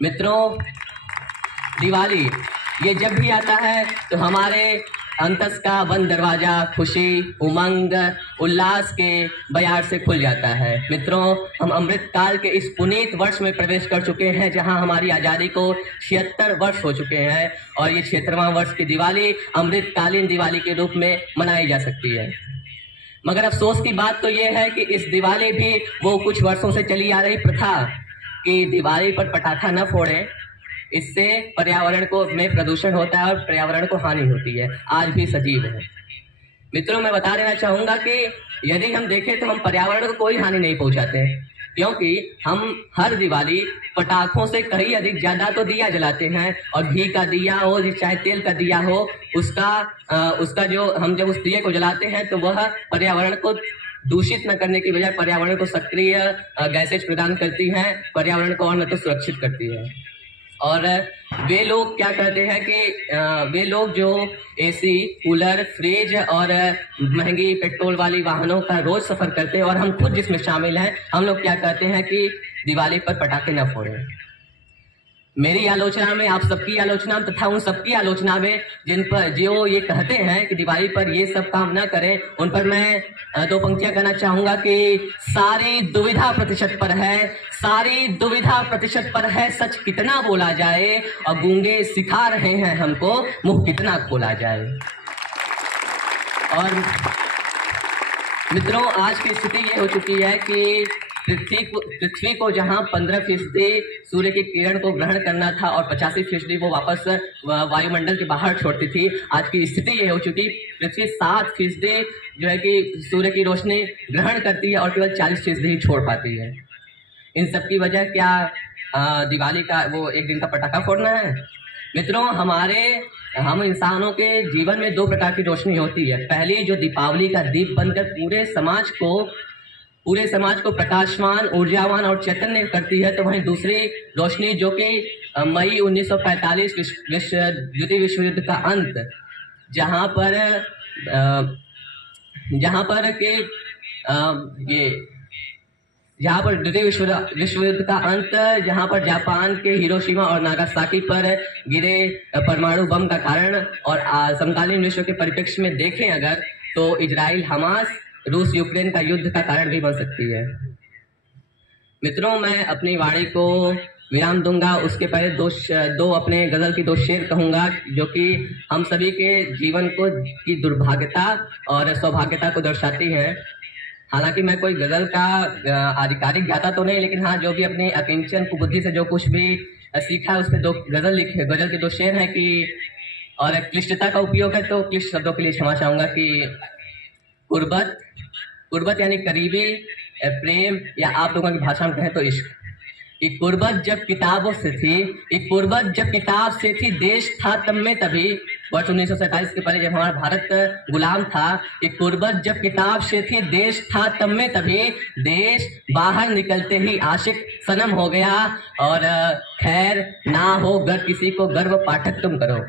मित्रों, दिवाली ये जब भी आता है तो हमारे अंतस का बंद दरवाजा खुशी, उमंग, उल्लास के बयार से खुल जाता है। मित्रों, हम अमृत काल के इस पुनीत वर्ष में प्रवेश कर चुके हैं जहां हमारी आज़ादी को 76 वर्ष हो चुके हैं और ये 76वां वर्ष की दिवाली अमृतकालीन दिवाली के रूप में मनाई जा सकती है। मगर अफसोस की बात तो ये है कि इस दिवाली भी वो कुछ वर्षों से चली आ रही प्रथा कि दिवाली पर पटाखा न फोड़ें, इससे पर्यावरण को में प्रदूषण होता है और पर्यावरण को हानि होती है, आज भी सजीव है। मित्रों, मैं बता देना चाहूंगा कि यदि हम देखें तो हम पर्यावरण को कोई हानि नहीं पहुंचाते, क्योंकि हम हर दिवाली पटाखों से कहीं अधिक ज्यादा तो दिया जलाते हैं और घी का दिया हो चाहे तेल का दिया हो, उसका जो हम जब उस दिए को जलाते हैं तो वह पर्यावरण को दूषित न करने की बजाय पर्यावरण को सक्रिय गैसेज प्रदान करती हैं, पर्यावरण को और न तो सुरक्षित करती है। और वे लोग क्या करते हैं कि वे लोग जो एसी, कूलर, फ्रिज और महंगी पेट्रोल वाली वाहनों का रोज सफर करते हैं और हम खुद जिसमें शामिल हैं, हम लोग क्या करते हैं कि दिवाली पर पटाखे न फोड़ें। मेरी आलोचना में, आप सबकी आलोचना तथा उन सबकी आलोचना में जिन पर जो ये कहते हैं कि दिवाली पर ये सब काम न करें, उन पर मैं 2 पंक्तियां कहना चाहूंगा कि सारी दुविधा प्रतिशत पर है, सारी दुविधा प्रतिशत पर है, सच कितना बोला जाए और गूंगे सिखा रहे हैं हमको मुंह कितना खोला जाए। और मित्रों, आज की स्थिति ये हो चुकी है कि पृथ्वी को जहां 15% सूर्य की किरण को ग्रहण करना था और 85% वो वापस वायुमंडल के बाहर छोड़ती थी, आज की स्थिति ये हो चुकी पृथ्वी 7% जो है कि सूर्य की रोशनी ग्रहण करती है और केवल 40% ही छोड़ पाती है। इन सब की वजह क्या दिवाली का वो एक दिन का पटाखा फोड़ना है? मित्रों, हम इंसानों के जीवन में 2 प्रकार की रोशनी होती है। पहली जो दीपावली का दीप बनकर पूरे समाज को प्रकाशवान, ऊर्जावान और चैतन्य करती है, तो वहीं दूसरी रोशनी जो कि मई 1945 द्वितीय विश्व युद्ध का अंत, जहां पर द्वितीय विश्व युद्ध का अंत, जहां पर जापान के हिरोशिमा और नागासाकी पर गिरे परमाणु बम का कारण, और समकालीन विश्व के परिप्रेक्ष्य में देखें अगर तो इजराइल हमास, रूस यूक्रेन का युद्ध का कारण भी बन सकती है। मित्रों, मैं अपनी वाणी को विराम दूंगा, उसके पहले दो अपने गजल की 2 शेर कहूंगा जो कि हम सभी के जीवन को की दुर्भाग्यता और सौभाग्यता को दर्शाती है। हालांकि मैं कोई गजल का आधिकारिक ज्ञाता तो नहीं, लेकिन हाँ, जो भी अपनी अकिंचन कुबुद्धि से जो कुछ भी सीखा है उस पर 2 गजल लिखे। गजल के 2 शेर हैं कि, और क्लिष्टता का उपयोग है तो क्लिष्ट शब्दों के लिए क्षमा चाहूंगा कि कुर्बत यानी करीबी, प्रेम, या आप लोगों की भाषा में कहें तो इश्क। एक कुर्बत जब किताब से थी देश था तब में तभी, वर्ष 1947 के पहले जब हमारा भारत गुलाम था। एक कुर्बत जब किताब से थी देश था तब में तभी, देश बाहर निकलते ही आशिक सनम हो गया। और खैर ना हो गर किसी को गर्व पाठक तुम करो।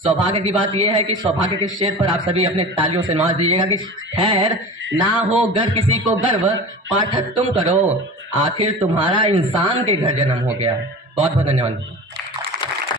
सौभाग्य की बात यह है कि सौभाग्य के शेर पर आप सभी अपने तालियों से नवाज दीजिएगा कि खैर ना हो गर किसी को गर्व पाठक तुम करो, आखिर तुम्हारा इंसान के घर जन्म हो गया। बहुत बहुत धन्यवाद।